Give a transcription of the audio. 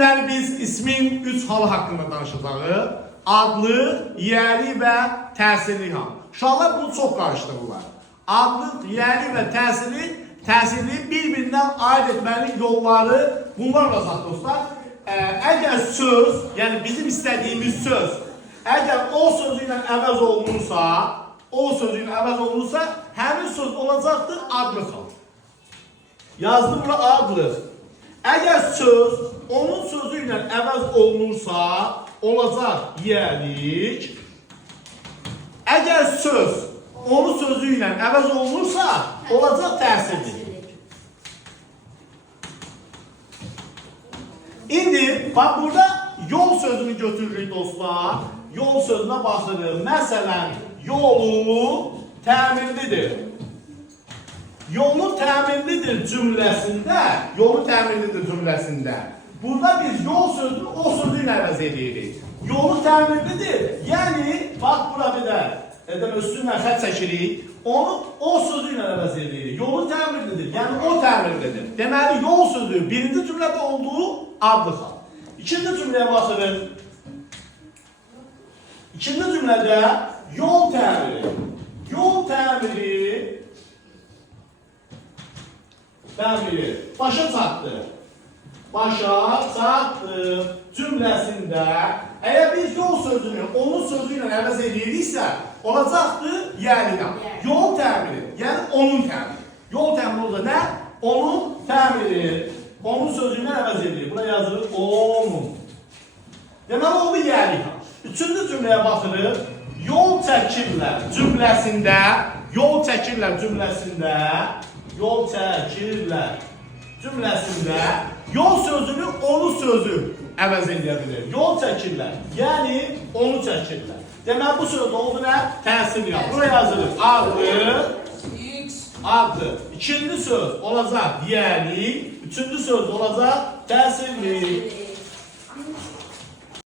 günləri biz ismin 3 halı haqqında danışacağıq. Adlı, yiyəli və təsirli hal. Uşaqlar bunu çox qarışdırırlar. Adlı, yiyəli və təsirli bir-birindən ayırt etməli yolları bunlar olacaq dostlar. Əgər söz, yəni bizim istədiyimiz söz, əgər o sözü ilə əvəz olunursa, həmin söz olacaqdır adlı hal. Yazdım bura adlı. Əgər söz onun sözü ilə əvəz olunursa, olacaq yiyəlik. Əgər söz onun sözü ilə əvəz olunursa, olacaq təsirli. İndi, bax burada yol sözünü götürürük dostlar. Yol sözünə baxırıq. Məsələn, yolu təmirlidir. Yolu təmirlidir cümləsində, burada biz yol sözünü o sözü ilə əvəz edirik. Yolu təmirlidir, yəni, bax bura bir də, üstünlə xət çəkirik, onu o sözü ilə əvəz edirik. Yolu təmirlidir, yəni o təmirlidir. Deməli, yol sözü birinci cümlədə olduğu adlı hal. İkinci cümləyə baxırıq. İkinci cümlədə yol təmiri. Yol təmiri başa çatdı. Cümləsində əgər biz yol sözünü onun sözü ilə əvəz ediriksə, olacaqdır yiyəlidən. Yol təmiri, yəni onun təmiri. Yol təmiri olacaq nə? Onun təmiri. Onun sözü ilə əvəz edirik. Buna yazılır onun. Deməli, o bir yiyəlidən. Üçüncü cümləyə baxırıq. Yol çəkirlər cümləsində yol sözünü onun sözü əvəz edə bilir. Yol çəkirlər, yəni onu çəkirlər. Deməli, bu söz oldu nə? Təsirli hal. Buraya yazılır adlı. İkinci söz olacaq yiyəli, üçüncü söz olacaq təsirli.